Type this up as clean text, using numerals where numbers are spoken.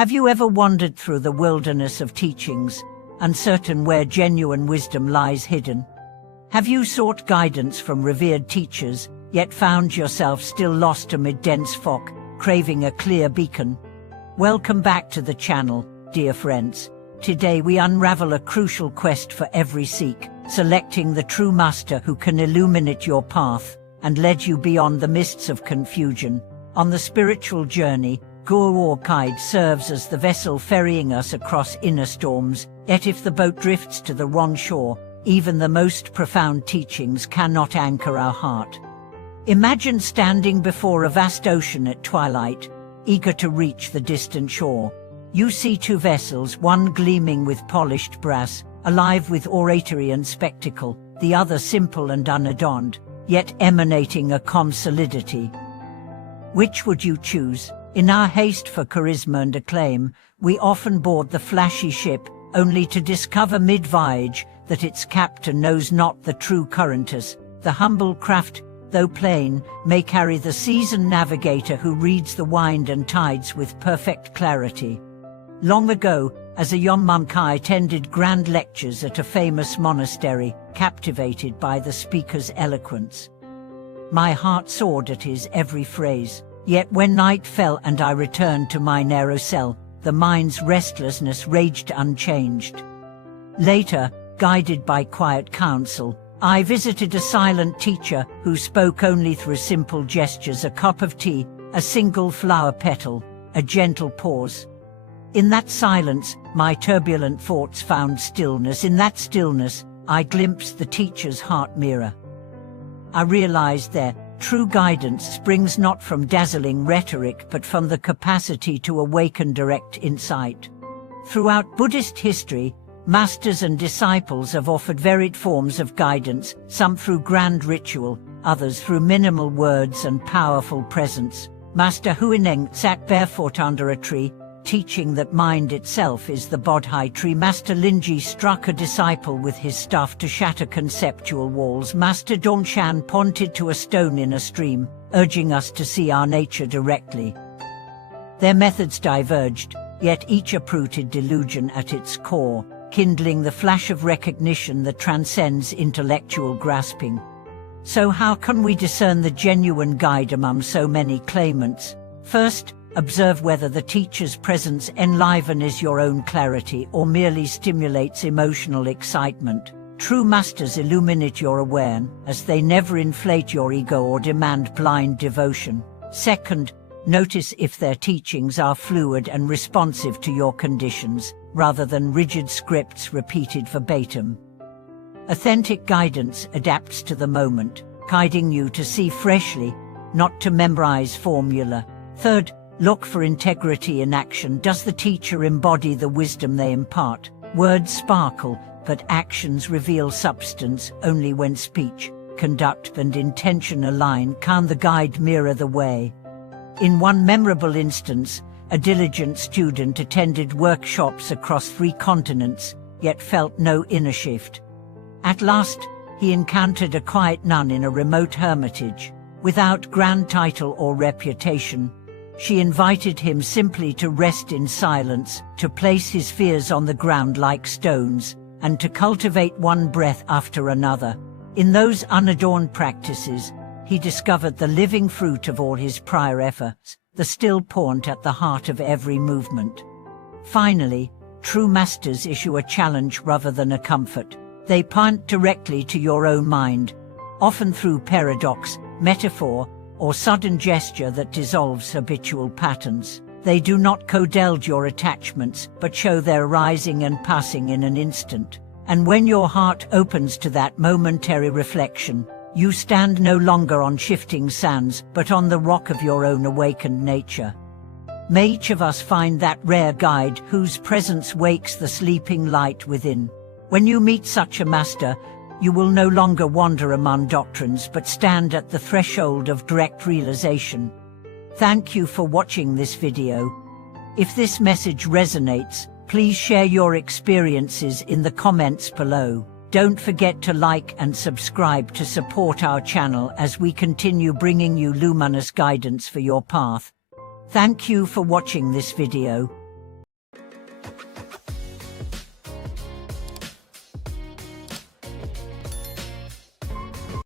Have you ever wandered through the wilderness of teachings, uncertain where genuine wisdom lies hidden? Have you sought guidance from revered teachers, yet found yourself still lost amid dense fog, craving a clear beacon? Welcome back to the channel, dear friends. Today we unravel a crucial quest for every Sikh, selecting the true master who can illuminate your path and lead you beyond the mists of confusion. On the spiritual journey, Guru Guide serves as the vessel ferrying us across inner storms, yet if the boat drifts to the wrong shore, even the most profound teachings cannot anchor our heart. Imagine standing before a vast ocean at twilight, eager to reach the distant shore. You see two vessels, one gleaming with polished brass, alive with oratory and spectacle, the other simple and unadorned, yet emanating a calm solidity. Which would you choose? In our haste for charisma and acclaim, we often board the flashy ship, only to discover mid-voyage that its captain knows not the true currents. The humble craft, though plain, may carry the seasoned navigator who reads the wind and tides with perfect clarity. Long ago, as a young monk, I attended grand lectures at a famous monastery, captivated by the speaker's eloquence. My heart soared at his every phrase. Yet when night fell and I returned to my narrow cell, the mind's restlessness raged unchanged. Later, guided by quiet counsel, I visited a silent teacher who spoke only through simple gestures: a cup of tea, a single flower petal, a gentle pause. In that silence, my turbulent thoughts found stillness. In that stillness, I glimpsed the teacher's heart mirror. I realized that true guidance springs not from dazzling rhetoric but from the capacity to awaken direct insight. Throughout Buddhist history, masters and disciples have offered varied forms of guidance, some through grand ritual, others through minimal words and powerful presence. Master Huineng sat barefoot under a tree, teaching that mind itself is the Bodhi tree. Master Linji struck a disciple with his staff to shatter conceptual walls. Master Dongshan pointed to a stone in a stream, urging us to see our nature directly. Their methods diverged, yet each uprooted delusion at its core, kindling the flash of recognition that transcends intellectual grasping. So how can we discern the genuine guide among so many claimants? First, observe whether the teacher's presence enlivens your own clarity or merely stimulates emotional excitement. True masters illuminate your awareness, as they never inflate your ego or demand blind devotion. Second, notice if their teachings are fluid and responsive to your conditions, rather than rigid scripts repeated verbatim. Authentic guidance adapts to the moment, guiding you to see freshly, not to memorize formula. Third, look for integrity in action. Does the teacher embody the wisdom they impart? Words sparkle, but actions reveal substance. Only when speech, conduct and intention align can the guide mirror the way. In one memorable instance, a diligent student attended workshops across 3 continents, yet felt no inner shift. At last, he encountered a quiet nun in a remote hermitage. Without grand title or reputation, she invited him simply to rest in silence, to place his fears on the ground like stones, and to cultivate one breath after another. In those unadorned practices, he discovered the living fruit of all his prior efforts, the still point at the heart of every movement. Finally, true masters issue a challenge rather than a comfort. They point directly to your own mind, often through paradox, metaphor, or sudden gesture that dissolves habitual patterns. They do not codeld your attachments, but show their rising and passing in an instant. And when your heart opens to that momentary reflection, you stand no longer on shifting sands, but on the rock of your own awakened nature. May each of us find that rare guide whose presence wakes the sleeping light within. When you meet such a master, you will no longer wander among doctrines but stand at the threshold of direct realization. Thank you for watching this video. If this message resonates, please share your experiences in the comments below. Don't forget to like and subscribe to support our channel as we continue bringing you luminous guidance for your path. Thank you for watching this video.